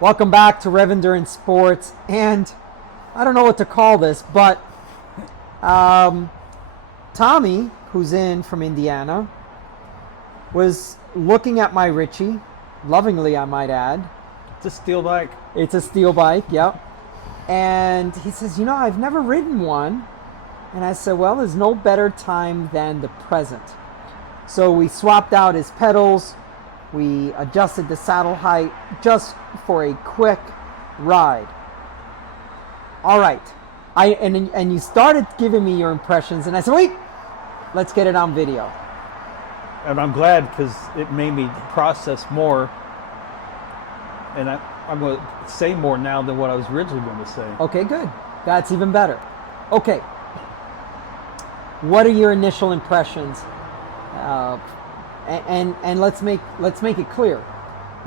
Welcome back to Rev Endurance Sports, and I don't know what to call this, but Tommy, who's in from Indiana, was looking at my Ritchey, lovingly I might add. It's a steel bike. It's a steel bike, yep. And he says, you know, I've never ridden one. And I said, well, there's no better time than the present. So we swapped out his pedals. We adjusted the saddle height just for a quick ride. All right. And you started giving me your impressions, and I said, wait, let's get it on video. And I'm glad because it made me process more. And I'm going to say more now than what I was originally going to say. Okay, good. That's even better. Okay. What are your initial impressions? And let's make it clear.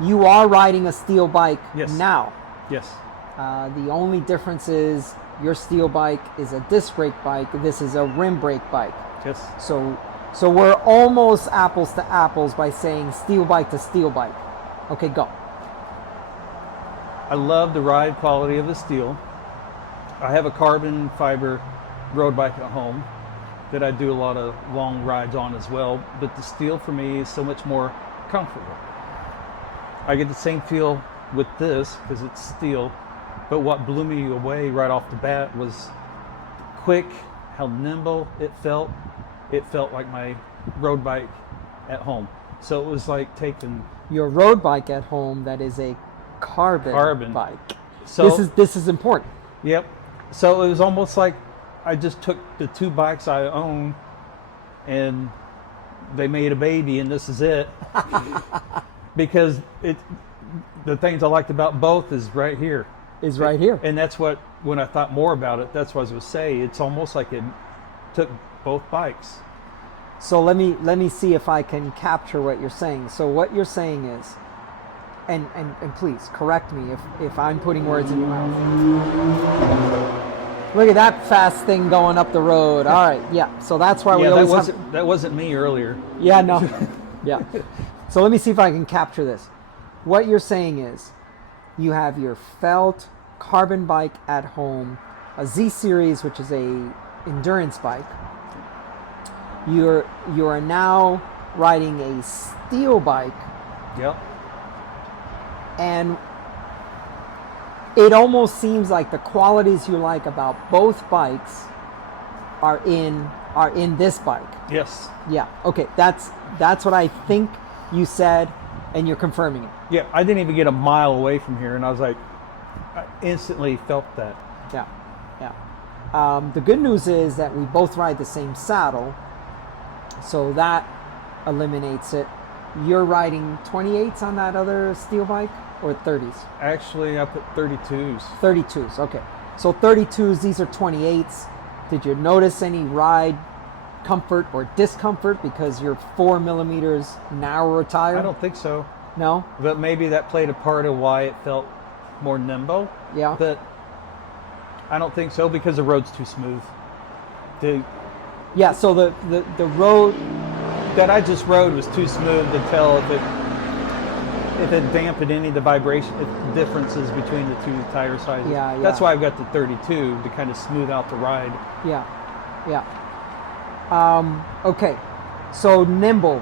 You are riding a steel bike now. Yes. The only difference is your steel bike is a disc brake bike. This is a rim brake bike. Yes. So we're almost apples to apples by saying steel bike to steel bike. Okay, go. I love the ride quality of the steel. I have a carbon fiber road bike at home that I do a lot of long rides on as well, but the steel for me is so much more comfortable. I get the same feel with this because it's steel, but what blew me away right off the bat was quick, how nimble it felt. It felt like my road bike at home. So it was like taking your road bike at home that is a carbon bike. So this is important. Yep. So it was almost like I just took the two bikes I own and they made a baby, and this is it. Because the things I liked about both is right here. And that's what, when I thought more about it, that's what I was going to say. It's almost like it took both bikes. So let me see if I can capture what you're saying. So what you're saying is, and please correct me if I'm putting words in your mouth. Look at that fast thing going up the road. All right, yeah. So that's why we always that wasn't me earlier. Yeah, no. Yeah. So let me see if I can capture this. What you're saying is, you have your felt carbon bike at home, a Z series, which is a endurance bike. You are now riding a steel bike. Yep. And it almost seems like the qualities you like about both bikes are in this bike. Yes. Yeah. Okay. That's what I think you said, and you're confirming it. Yeah. I didn't even get a mile away from here, and I was like, I instantly felt that. Yeah. Yeah. The good news is that we both ride the same saddle, so that eliminates it. You're riding 28s on that other steel bike, or 30s? Actually, I put 32s. 32s, okay. So 32s, these are 28s. Did you notice any ride comfort or discomfort because you're 4 millimeters narrower tire? I don't think so. No? But maybe that played a part of why it felt more nimble. Yeah. But I don't think so because the road's too smooth. Yeah, so the road that I just rode was too smooth to tell if it dampened any of the vibration differences between the two tire sizes. Yeah. That's why I've got the 32 to kind of smooth out the ride. Yeah. Okay. So nimble,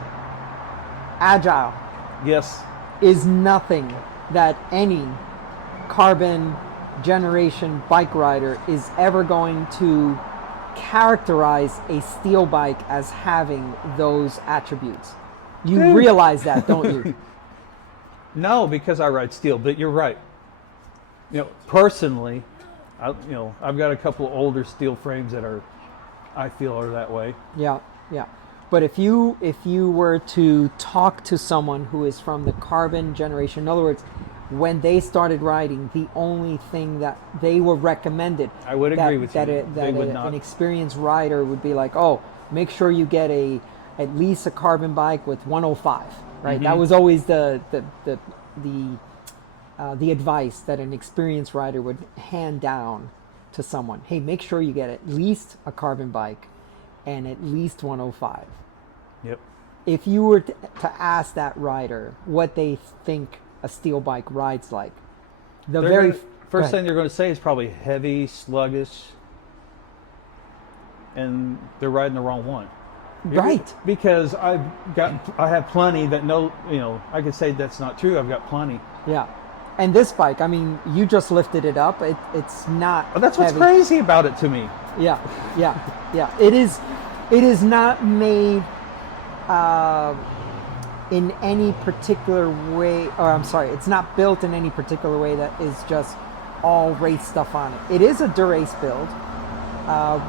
agile. Yes. Is nothing that any carbon generation bike rider is ever going to characterize a steel bike as having those attributes. You realize that, don't you? No, because I ride steel, but you're right. Personally, I've got a couple of older steel frames that I feel are that way. Yeah. But if you were to talk to someone who is from the carbon generation, in other words, when they started riding, the only thing that they were recommended, I would agree with you. An experienced rider would be like, oh, make sure you get at least a carbon bike with 105, right? Mm-hmm. That was always the advice that an experienced rider would hand down to someone. Hey, make sure you get at least a carbon bike and at least 105. Yep. If you were to ask that rider what they think a steel bike rides like, First thing they're going to say is probably heavy, sluggish, and they're riding the wrong one. Right. Because I have plenty that I could say that's not true. I've got plenty. Yeah. And this bike, I mean, you just lifted it up. It's not. Oh, that's what's heavy. crazy about it to me. Yeah. It is not made in any particular way, or I'm sorry, it's not built in any particular way that is just all race stuff on it. It is a Durace build.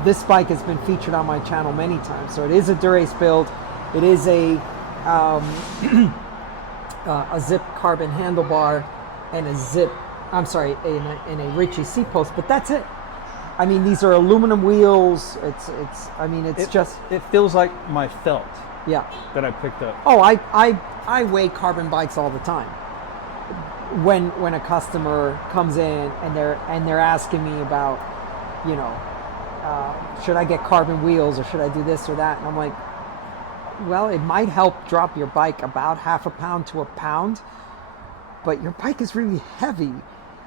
This bike has been featured on my channel many times, so it is a Durace build. It is a zip carbon handlebar and a Ritchey seat post, but that's it. I mean, these are aluminum wheels. It feels like my felt. Yeah. That I picked up. Oh, I weigh carbon bikes all the time. When a customer comes in and they're asking me about, should I get carbon wheels or should I do this or that? And I'm like, well, it might help drop your bike about half a pound to a pound, but your bike is really heavy.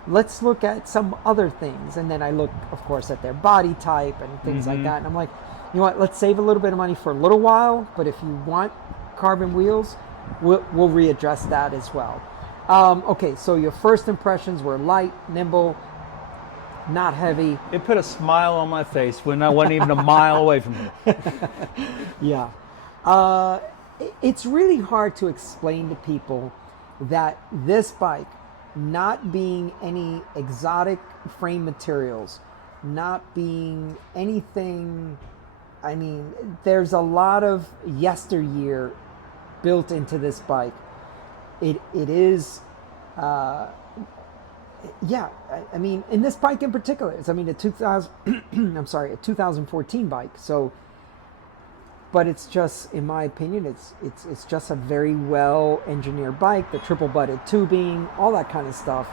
Let's look at some other things. And then I look, of course, at their body type and things like that. And I'm like, you know what, let's save a little bit of money for a little while, but if you want carbon wheels, we'll readdress that as well. Okay, so your first impressions were light, nimble, not heavy. It put a smile on my face when I wasn't even a mile away from it. Yeah. It's really hard to explain to people that this bike, not being any exotic frame materials, not being anything, I mean, there's a lot of yesteryear built into this bike. It is, I mean, in this bike in particular, it's, I mean, a 2014 bike. So, but it's just, in my opinion, it's just a very well engineered bike. The triple butted tubing, all that kind of stuff.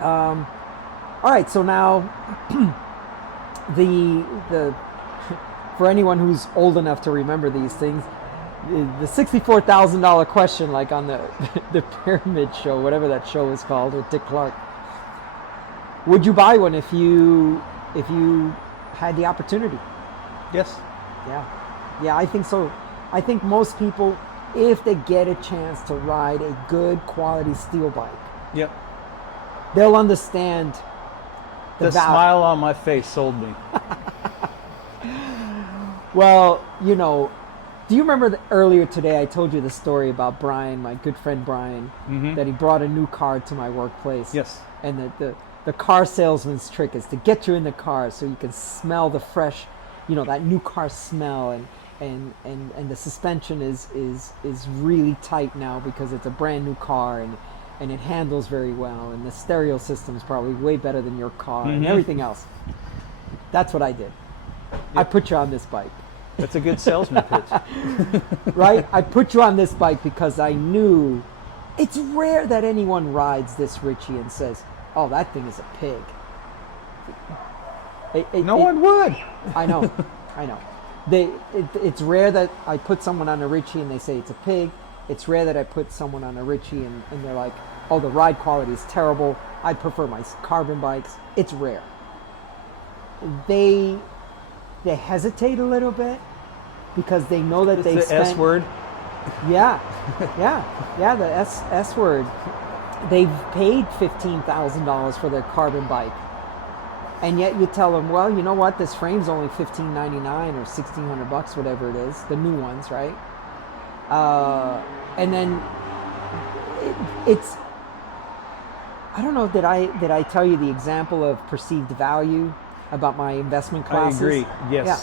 All right, so now the for anyone who's old enough to remember these things, the $64,000 question, like on the Pyramid Show, whatever that show is called, with Dick Clark. Would you buy one if you had the opportunity? Yes. Yeah, I think so. I think most people, if they get a chance to ride a good quality steel bike, yep, they'll understand the smile on my face sold me. Well, do you remember that earlier today I told you the story about Brian, my good friend Brian, that he brought a new car to my workplace? Yes. And the car salesman's trick is to get you in the car so you can smell the fresh, that new car smell, and the suspension is really tight now because it's a brand new car, and it handles very well, and the stereo system is probably way better than your car and everything else. That's what I did. Yep. I put you on this bike. That's a good salesman pitch. Right? I put you on this bike because I knew it's rare that anyone rides this Ritchey and says, oh, that thing is a pig. No one would. I know. It's rare that I put someone on a Ritchey and they say it's a pig. It's rare that I put someone on a Ritchey and they're like, oh, the ride quality is terrible. I prefer my carbon bikes. It's rare. They hesitate a little bit because they know that they spent... S word? Yeah, the S word. They've paid $15,000 for their carbon bike. And yet you tell them, well, you know what? This frame's only $1,599 or $1,600, whatever it is. The new ones, right? And then it's... I don't know, did I tell you the example of perceived value about my investment classes? I agree, yes. Yeah.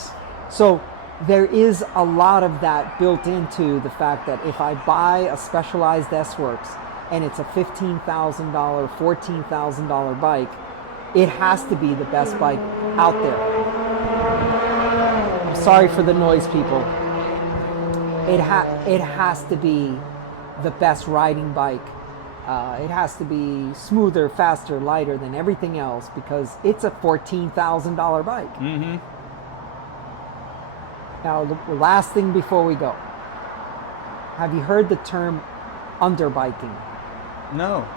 So there is a lot of that built into the fact that if I buy a Specialized S-Works and it's a $15,000, $14,000 bike, it has to be the best bike out there. I'm sorry for the noise, people. It has to be the best riding bike. It has to be smoother, faster, lighter than everything else because it's a $14,000 bike. Mm-hmm. Now, the last thing before we go. Have you heard the term underbiking? No.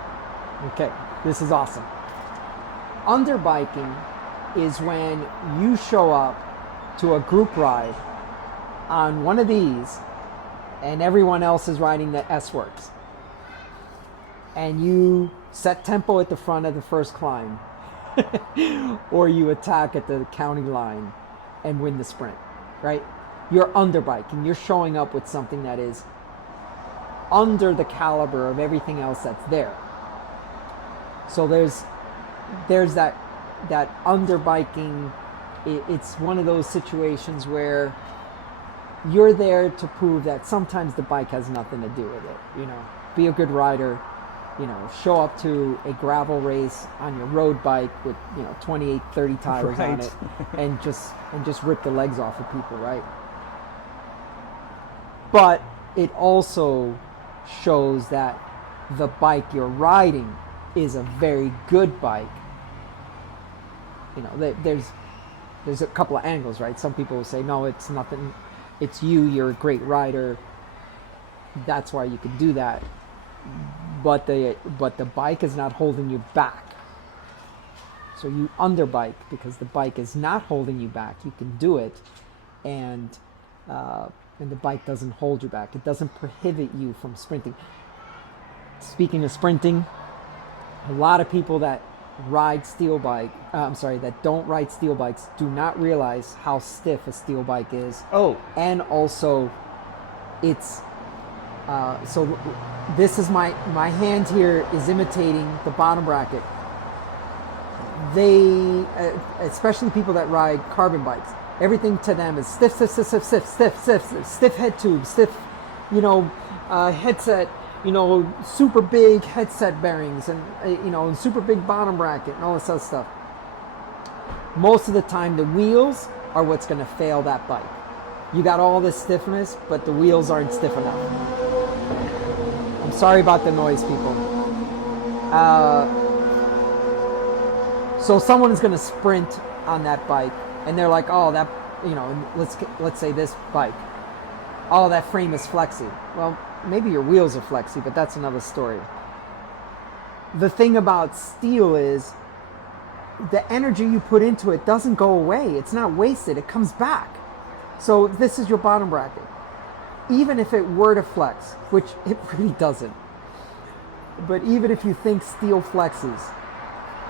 Okay. This is awesome. Underbiking is when you show up to a group ride on one of these and everyone else is riding the S-Works. And you set tempo at the front of the first climb. Or you attack at the county line and win the sprint, right? You're underbiking. You're showing up with something that is under the caliber of everything else that's there. So there's that underbiking. It's one of those situations where you're there to prove that sometimes the bike has nothing to do with it. You know, be a good rider. You know, show up to a gravel race on your road bike with 28, 30 tires on it, and just rip the legs off of people, right? But it also shows that the bike you're riding is a very good bike. You know, there's a couple of angles, right? Some people will say, no, it's nothing. It's you're a great rider. That's why you can do that. But the bike is not holding you back. So you underbike because the bike is not holding you back. You can do it, and the bike doesn't hold you back. It doesn't prohibit you from sprinting. Speaking of sprinting, a lot of people that ride that don't ride steel bikes do not realize how stiff a steel bike is. Oh, and also it's so this is my hand here is imitating the bottom bracket. They, especially people that ride carbon bikes, everything to them is stiff head tube, stiff, headset, super big headset bearings, and super big bottom bracket and all this other stuff. Most of the time, the wheels are what's going to fail that bike. You got all this stiffness, but the wheels aren't stiff enough. I'm sorry about the noise, people. So someone is going to sprint on that bike, and they're like, "Oh, that, let's say this bike. Oh, that frame is flexy." Well, maybe your wheels are flexy, but that's another story. The thing about steel is the energy you put into it doesn't go away. It's not wasted. It comes back. So this is your bottom bracket. Even if it were to flex, which it really doesn't, but even if you think steel flexes,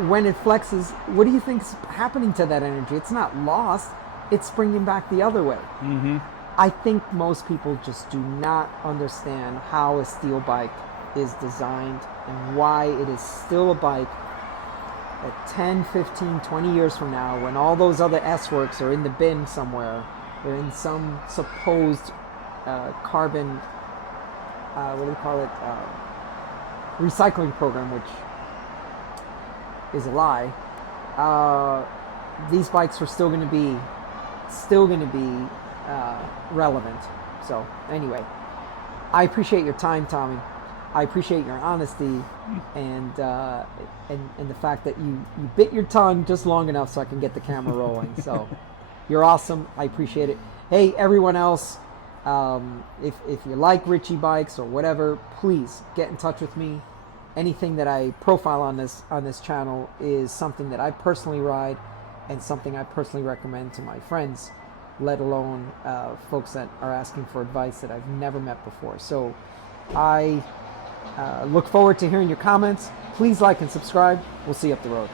when it flexes, what do you think's happening to that energy? It's not lost. It's springing back the other way. Mm-hmm. I think most people just do not understand how a steel bike is designed and why it is still a bike that 10, 15, 20 years from now, when all those other S-Works are in the bin somewhere, they're in some supposed carbon, what do you call it, recycling program, which is a lie. These bikes are still going to be relevant. So anyway, I appreciate your time, Tommy. I appreciate your honesty and the fact that you bit your tongue just long enough so I can get the camera rolling. So you're awesome. I appreciate it. Hey, everyone else, if you like Ritchey bikes or whatever, please get in touch with me. Anything that I profile on this channel is something that I personally ride and something I personally recommend to my friends, let alone folks that are asking for advice that I've never met before. So I look forward to hearing your comments. Please like and subscribe. We'll see you up the road.